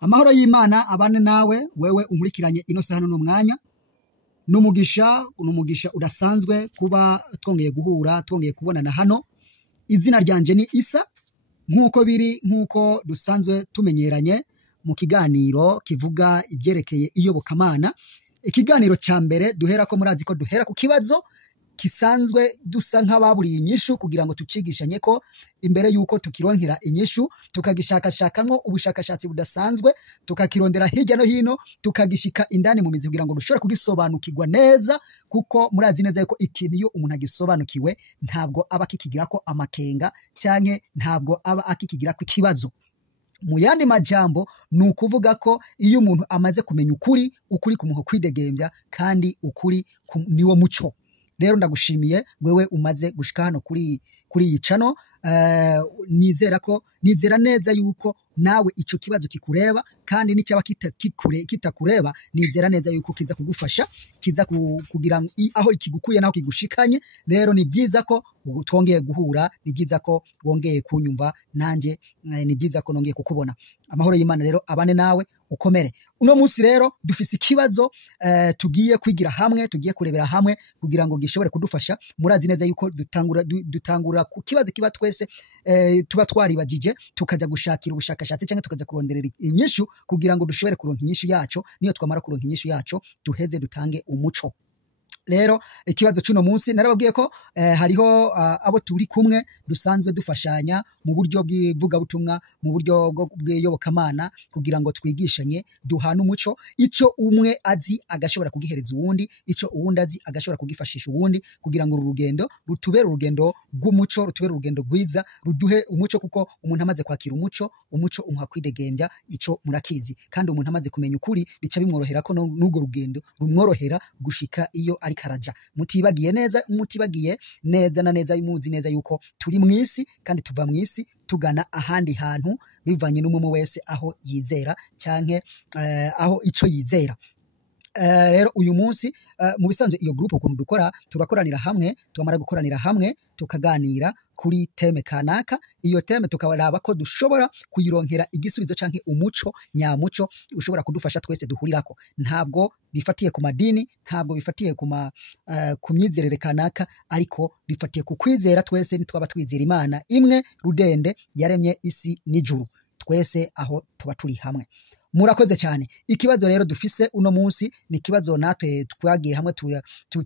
Amahoro y'Imana abane nawe wewe umurikiranye ino saha no mwanya numugisha udasanzwe kuba twongeye guhura twongeye kubonana hano. Izina ryanje ni Isa nkuko dusanzwe tumenyeranye mu kiganiro kivuga ibyerekeye iyobokamana. Ikiganiro ca mbere duhera ko murazi ko duhera ku kibazo kisanzwe dusa nk'ababuriye inyishu kugira ngo tucigishanye ko imbere yuko tukironkera inyishu tukagishakashakamwo ubushakashatsi budasanzwe tukakirondera hirya no hino tukagishika indani mu mizi kugira ngo dushobore kugisobanukirwa neza, kuko murazi neza yuko ikintu iyo umuntu agisobanukiwe ntabwo aba kikigirako amakenga canke ntabwo aba akikigirako ikibazo. Mu yandi majambo ni ukuvuga ko iyo umuntu amaze kumenya ukuri kumuha kwidegembya kandi ukuri niwo muco. Rero ndagushimiye wewe umaze gushika hano kuri iyi channel. Nizera neza yuko nawe ico kibazo kikureba, kandi nicyaba kitakureba nizera neza yuko kiza kugufasha, kiza kugira aho ikigukuye naho kigushikanye. Rero ni byiza ko twongeye guhura, ni byiza ko wongeye kunyumva nanje, ni byiza ko nongeye kukubona. Amahoro y'Imana rero abane nawe ukomere. Uno munsi rero dufise ikibazo tugiye kwigira hamwe, tugiye kurebera hamwe kugira ngo gishobore kudufasha. Murazi neza yuko dutangura ku kibazo kiba twese tuba twaribagije tukaja gushakira ubushakashatsi cyangwa tukaja kuronderera inyishu kugira ngo dushobore kuronka inyishu yacu. Niyo twamara kuronka inyishu yacu duheze dutange umuco. Rero ikibazo cy'uno munsi narababwiye ko hariho abo turi kumwe dusanzwe dufashanya mu buryo bw'ivuga butumwa, mu buryo bw'iyobokamana kugira ngo twigishanye duhana umuco. Ico umwe azi agashobora kugihereza uwundi, ico uwundi azi agashobora kugifashisha uwundi kugira ngo urugendo rutubere urugendo rw'umuco, rutubere urugendo rwiza, ruduhe umuco, kuko umuntu amaze kwakira umuco umuha kwidegembya. Ico murakizi, kandi umuntu amaze kumenya ukuri bica bimworohera ko n'ugo rugendo rumworohera gushika iyo ari karaja. Mutibagiye neza na neza muzi neza yuko turi mwisi kandi tuva mwisi tugana ahandi hantu bivanye n'umwe wese aho yizera canke aho ico yizera. Rero uyu munsi mu bisanzwe iyo group ukuntu turakoranira hamwe, twamara gukoranira hamwe tukaganira kuri teme kanaka. Iyo teme tukabaraba ko dushobora kuyironkera igisubizo canke umuco nyamuco ushobora kudufasha twese duhurirako. Ntabwo bifatiye ku madini, ntabwo bifatiye ku myizerere kanaka, ariko bifatiye ku kwizera. Twese nitwaba twizera Imana imwe rudende yaremye isi n'ijuru, twese aho tuba turi hamwe. Murakoze cyane. Ikibazo rero dufise uno munsi ni kibazo natwe twagiye hamwe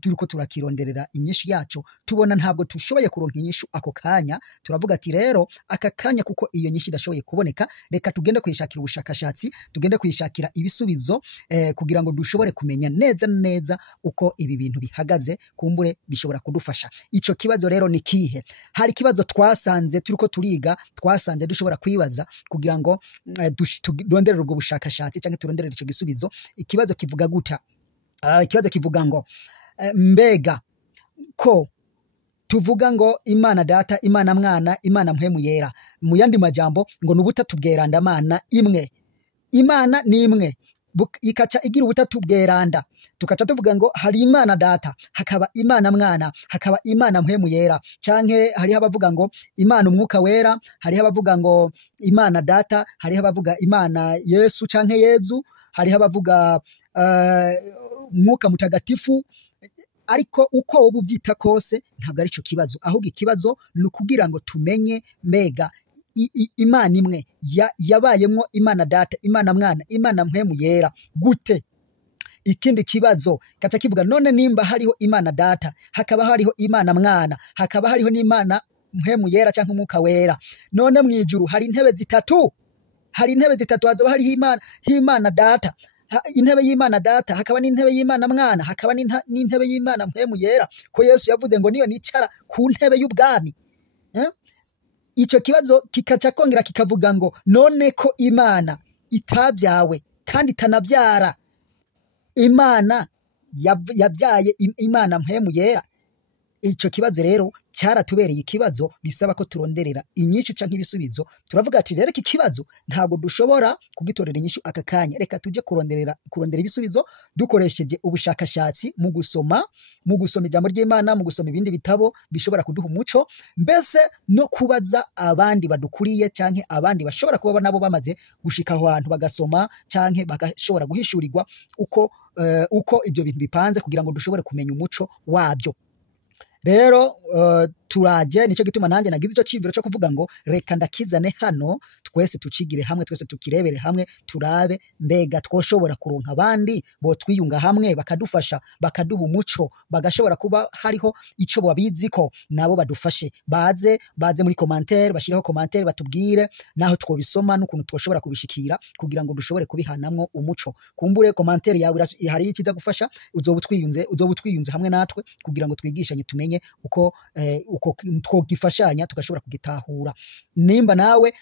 turiko turakironderera inyishu yacu, tubona ntabwo tushoboye kuronka inyishu ako kanya. Turavuga ati rero aka kanya kuko iyo nyishu idashoboye kuboneka, reka tugende kwishakira ubushakashatsi, tugende kwishakira ibisubizo kugira ngo dushobore kumenya neza uko ibi bintu bihagaze, kumbure bishobora kudufasha. Ico kibazo rero ni kihe? Hari kibazo twasanze turiko turiga, twasanze dushobora kwibaza kugira ngo turonderere ubwo bushakashatsi cyangwa turonderere ico gisubizo. Ikibazo kivuga guta, ikibazo kivuga ngo mbega ko tuvuga ngo Imana Data, Imana Mwana, Imana Mpwemu Yera, mu yandi majambo ngo n'ubutatu bweranda Mana imwe. Imana ni imwe ikaca igira ubutatu bweranda, tukaca tuvuga ngo hari Imana Data, hakaba Imana Mwana, hakaba Imana Mpwemu Yera, canke hariho abavuga ngo Imana Umwuka Wera, hariho abavuga ngo Imana Data, hariho abavuga Imana Yesu canke Yezu, hariho abavuga Mwuka Mutagatifu. Ariko uko ubu byita kose ntabwo ari cyo kibazo, ahubwo ikibazo ni ukugira ngo tumenye mbega Imana imwe yabayemwo Imana Data, Imana Mwana, Imana Mpwemu Yera gute? Ikindi kibazo kaca kivuga none nimba hariho Imana Data, hakaba hariho Imana Mwana, hakaba hariho n'Imana Mpwemu Yera canke Umwuka Wera, none mwijuru hari intebe zitatu, hazaba hariho Imana Data, intebe y'Imana Data, hakaba n'intebe y'Imana Mwana, hakaba n'intebe y'Imana Mpwemu Yera, ko Yesu yavuze ngo niyo nicara ku ntebe y'ubwami. Ico kibazo kikaca kongera kikavuga ngo none ko Imana itabyawe kandi itanabyara, Imana yabyaye Imana Mpwemu Yera. Ico kibazo rero cyaratubereye ikibazo bisaba ko turonderera inyishu canke ibisubizo. Turavuga ati rero iki kibazo ntabwo dushobora kugitorera inyishu aka kanya, reka tuje kurondera ibisubizo dukoresheje ubushakashatsi mu gusoma ijambo ry'Imana, mu gusoma ibindi bitabo bishobora kuduha umuco, mbese no kubaza abandi badukuriye canke abandi bashobora kuba nabo bamaze gushika aho hantu bagasoma canke bagashobora guhishurirwa uko ibyo bintu bipanze kugira ngo dushobore kumenya umuco wabyo. Rero turaje nico gituma nanjye nagize ico civiro cyo kuvuga ngo reka ndakizane hano twese tucigire hamwe, twese tukirebere hamwe, turabe mbega twoshobora kuronka abandi bo twiyunga hamwe bakadufasha, bakaduha umuco, bagashobora kuba hariho ico babiziko nabo badufashe, baze muri commentaire, bashireho commentaire batubwire naho twobisoma n'ukuntu twoshobora kubishikira kugira ngo dushobore kubihanamwo umuco. Kumbure commentaire yawe hari ikiza gufasha, uzoba twiyunze hamwe natwe kugira ngo twigishanye tumenye uko twogifashanya tugashobora kugitahura. Nimba nawe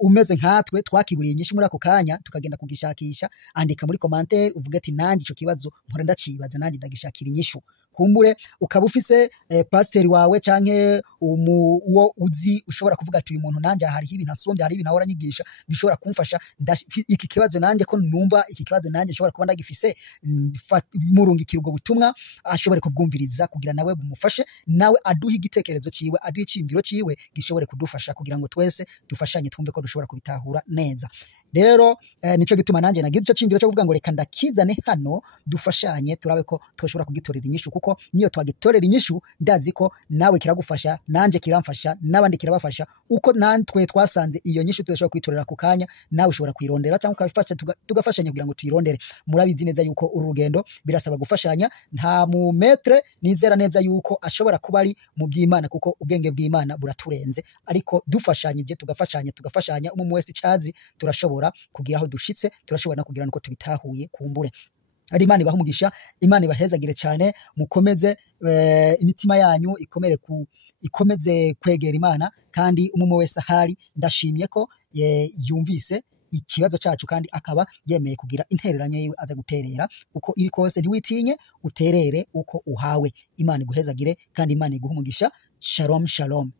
umeze nkatwe twakiburiye inyinshi muri ako kanya tukagenda kugishakisha, andika muri commentaire uvuga ati nanjye ico kibazo mpora ndacibaza, nanjye ndagishakira inyishu. Kumbure ukaba ufise pasiteri wawe canke uwo uzi ushobora kuvuga ati uyu muntu nanjye hariho ibintu asomvye, hariho ibintu ahora anyigisha bishobora kumfasha, iki kibazo nanjye ko numva iki kibazo nanjye nshobora kuba ndagifise, murungikira ubwo butumwa ashobore kubwumviriza kugira nawe bumufashe, nawe aduha igitekerezo ciwe, aduha iciyumviro ciwe gishobore kudufasha kugira ngo twese dufashanye twumve ko dushobora kubitahura neza. Rero nico gituma nanjye nagize ico ciyumviro cyo kuvuga ngo reka ndakizane hano dufashanye turabe ko twoshobora kugitorera inyishu, kuko niyo twagitorera inyishu ndazi ko nawe kiragufasha, nanje kiramfasha, n'abandi kirabafasha. Uko nantwe twasanze iyo nyishu tudashobora kwitorera ku kanya, nawe ushobora kwirondera cyangwa ukabifasha tugafashanya kugira ngo tuyirondere. Murabizi neza yuko uru rugendo birasaba gufashanya, nta mu metre nizera neza yuko ashobora kuba ari mu by'Imana kuko ubwenge bw'Imana buraturenze, ariko dufashanyije tugafashanya umwe wese icazi turashobora kugira aho dushitse, turashobora no kugira nuko tubitahuye. Kumbure ari Imana ibaha umugisha, Imana ibahezagire cyane, mukomeze imitima yanyu ikomeze kwegera Imana, kandi umwe wese ahari ndashimye ko yumvise ikibazo cyacu kandi akaba yemeye kugira intereranye yiwe aza guterera. Uko iri kose ntiwitinye, uterere uko uhawe. Imana iguhezagire kandi Imana iguha umugisha. Shalom shalom.